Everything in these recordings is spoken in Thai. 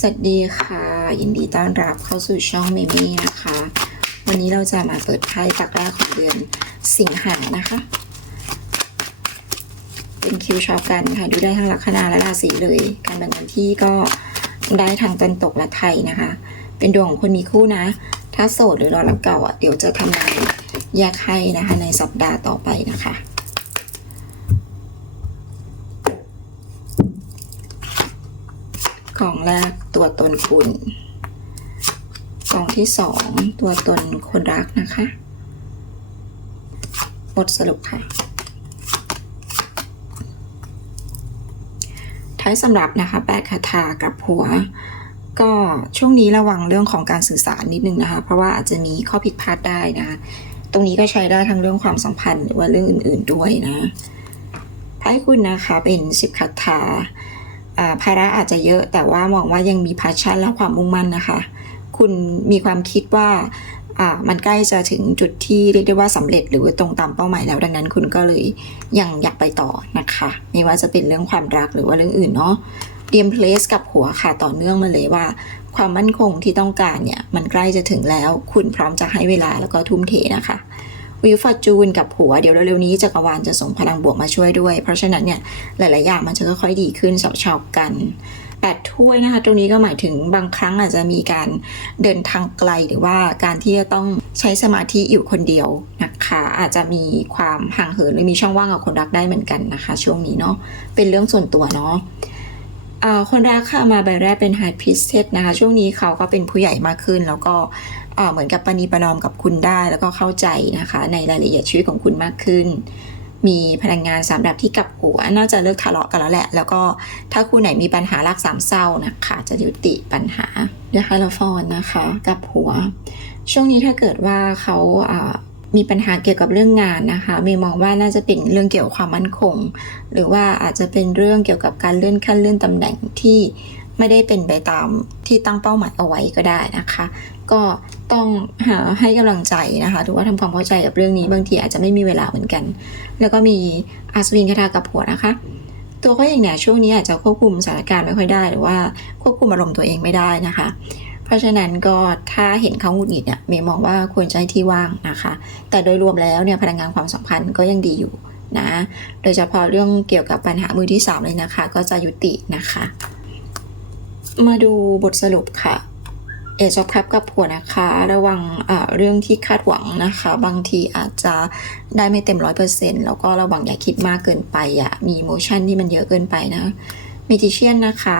สวัสดีค่ะ ยินดีต้อนรับเข้าสู่ช่องเมมี่นะคะ วันนี้เราจะมาเปิดไพ่ตักแรกของเดือนสิงหานะคะ เป็นคิวชอบกันค่ะ ดูได้ทั้งลัคนาและราศีเลย การแบ่งวันที่ก็ได้ทางตะวันตกและไทยนะคะ เป็นดวงของคนมีคู่นะ ถ้าโสดหรือรอรับเก่าอะเดี๋ยวจะทำนายแยกให้นะคะในสัปดาห์ต่อไปนะคะ กล่องแรกตัวตนคุณ กล่องที่สองตัวตนคนรักนะคะ บทสรุปค่ะ ท้ายสำหรับนะคะแปดคาถากับหัวก็ช่วงนี้ระวังเรื่องของการสื่อสารนิดนึงนะคะ เพราะว่าอาจจะมีข้อผิดพลาดได้นะตรงนี้ก็ใช้ได้ทั้งเรื่องความสัมพันธ์หรือว่าเรื่องอื่น ๆด้วยนะไพ่คุณนะคะเป็นสิบคาถา ภาระอาจจะเยอะ แต่ว่ามองว่ายังมีพาชั่นและความมุ่งมั่นนะคะ คุณมีความคิดว่ามันใกล้จะถึงจุดที่เรียกได้ว่าสำเร็จหรือว่าตรงตามเป้าหมายแล้วดังนั้นคุณก็เลยยังอยากไปต่อนะคะ ไม่ว่าจะเป็นเรื่องความรักหรือว่าเรื่องอื่นเนาะเตรียมเพลสกับหัวค่ะต่อเนื่องมาเลยว่า ความมั่นคงที่ต้องการเนี่ยมันใกล้จะถึงแล้ว คุณพร้อมจะให้เวลาแล้วก็ทุ่มเทนะคะ วิวฟอร์จูนกับหัวเดี๋ยวเร็วๆนี้จักรวาลจะส่งพลังบวกมาช่วยด้วย เพราะฉะนั้นเนี่ยหลายๆอย่างมันจะค่อยๆดีขึ้นสอบชอบกันแปดถ้วยนะคะตรงนี้ก็หมายถึงบางครั้งอาจจะมีการเดินทางไกลหรือว่าการที่จะต้องใช้สมาธิอยู่คนเดียวนะคะอาจจะมีความห่างเหินหรือมีช่องว่างกับคนรักได้เหมือนกันนะคะ ช่วงนี้เนาะเป็นเรื่องส่วนตัวเนาะคนรักค่ะมาใบแรกเป็น High Priestess นะคะ ช่วงนี้เขาก็เป็นผู้ใหญ่มากขึ้นแล้วก็ เหมือนกับปณีประนอมกับคุณได้ แล้วก็เข้าใจนะคะในรายละเอียดชีวิตของคุณมากขึ้น มีพลังงานสามดับที่กลับหัวน่าจะเลิกทะเลาะกันแล้วแหละ แล้วก็ถ้าคู่ไหนมีปัญหารักสามเศร้านะคะจะยุติปัญหาเดี๋ยวให้เราฟอนนะคะกับหัว ช่วงนี้ถ้าเกิดว่าเขาอ่ามีปัญหาเกี่ยวกับเรื่องงานนะคะ เมย์มองว่าน่าจะเป็นเรื่องเกี่ยวกับความมั่นคง หรือว่าอาจจะเป็นเรื่องเกี่ยวกับการเลื่อนขั้นเลื่อนตำแหน่งที่ ไม่ได้เป็นไปตามที่ตั้งเป้าหมายเอาไว้ก็ได้นะคะ ก็ต้องหาให้กำลังใจนะคะหรือว่าทำความเข้าใจกับเรื่องนี้บางทีอาจจะไม่มีเวลาเหมือนกัน แล้วก็มีอาสวินคาถากับผัวนะคะตัวเขาเองเนี่ยช่วงนี้อาจจะควบคุมสถานการณ์ไม่ค่อยได้ หรือว่าควบคุมอารมณ์ตัวเองไม่ได้นะคะ เพราะฉะนั้นก็ถ้าเห็นเขาหงุดหงิดเนี่ยเมย์มองว่าควรจะให้ที่ว่างนะคะ แต่โดยรวมแล้วเนี่ยพลังงานความสัมพันธ์ก็ยังดีอยู่นะ โดยเฉพาะเรื่องเกี่ยวกับปัญหามือที่ 3 เลยนะคะ ก็จะยุตินะคะ มาดูบทสรุปค่ะเอจอบครับกับผัวนะคะ ระวังเรื่องที่คาดหวังนะคะ บางทีอาจจะได้ไม่เต็มร้อยเปอร์เซ็นต์แล้วก็ระวังอย่าคิดมากเกินไปอะมีโมชั่นที่มันเยอะเกินไปนะมิจิเชียนนะคะ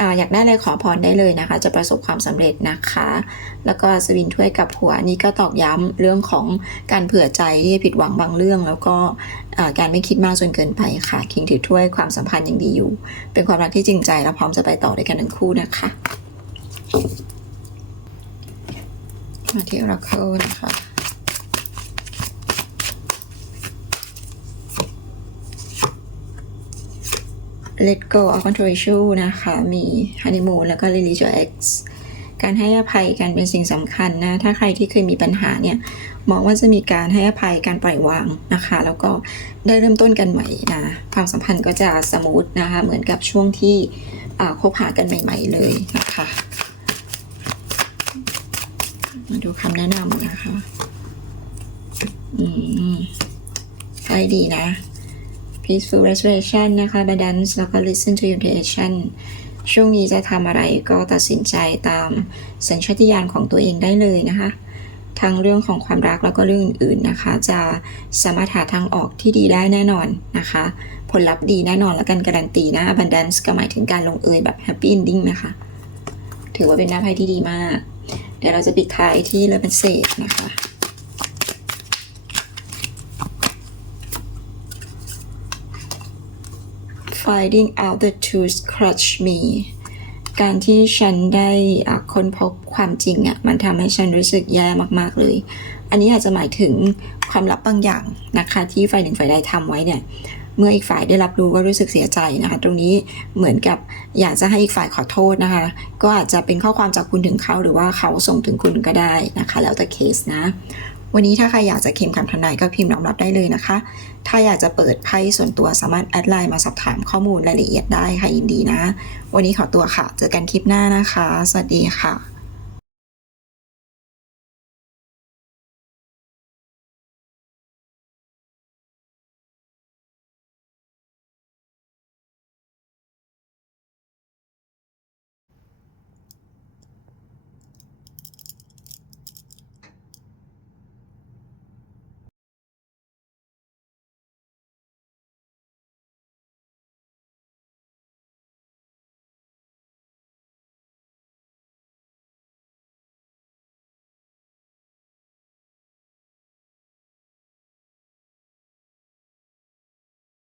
ออยากได้อะไรขอพรได้เลยนะคะ จะประสบความสำเร็จนะคะ แล้วก็สวินถ้วยกับหัวนี่ก็ตอกย้ำเรื่องของการเผื่อใจที่ผิดหวังบางเรื่อง แล้วก็การไม่คิดมากจนเกินไปค่ะ คิงถือถ้วยความสัมพันธ์ยังดีอยู่ เป็นความรักที่จริงใจและพร้อมจะไปต่อด้วยกันทั้งคู่นะคะมาที่ Oracle นะคะ Let go of control issue นะคะ มี honeymoon แล้วก็ release your ex การให้อภัยกันเป็นสิ่งสำคัญนะ ถ้าใครที่เคยมีปัญหาเนี่ย มองว่าจะมีการให้อภัยการปล่อยวางนะคะ แล้วก็ได้เริ่มต้นกันใหม่นะ ความสัมพันธ์ก็จะสมูทนะคะ เหมือนกับช่วงที่คบหากันใหม่ ๆ เลยนะคะ มาดูคำแนะนำนะคะ อืมใช่ดีนะ peaceful restoration นะคะ balance แล้วก็ listen to your intuition ช่วงนี้จะทำอะไรก็ตัดสินใจตามสัญชาตญาณของตัวเองได้เลยนะคะ ทั้งเรื่องของความรักแล้วก็เรื่องอื่นๆนะคะ จะสามารถหาทางออกที่ดีได้แน่นอนนะคะ ผลลัพธ์ดีแน่นอนและกันการันตีนะ abundance ก็หมายถึงการลงเอยแบบ happy ending นะคะ ถือว่าเป็นหน้าไพ่ที่ดีมาก เดี๋ยวเราจะปิดท้ายที่เลเ e นเซตนะคะ finding out the truth crush me การที่ฉันได้ค้นพบความจริงอะ่ะมันทำให้ฉันรู้สึกแย่มากๆเลย อันนี้อาจจะหมายถึงความลับบางอย่างนะคะ ที่ฝ่ายหนึ่งฝ่ายใดทำไว้เนี่ยเมื่ออีกฝ่ายได้รับรู้ก็รู้สึกเสียใจนะคะ ตรงนี้เหมือนกับอยากจะให้อีกฝ่ายขอโทษนะคะ ก็อาจจะเป็นข้อความจากคุณถึงเขาหรือว่าเขาส่งถึงคุณก็ได้นะคะ แล้วแต่เคสนะ วันนี้ถ้าใครอยากจะเข็มคำทำนายก็พิมพ์น้อมรับได้เลยนะคะ ถ้าอยากจะเปิดไพ่ส่วนตัวสามารถแอดไลน์มาสอบถามข้อมูลรายละเอียดได้ค่ะยินดีนะ วันนี้ขอตัวค่ะ เจอกันคลิปหน้านะคะ สวัสดีค่ะ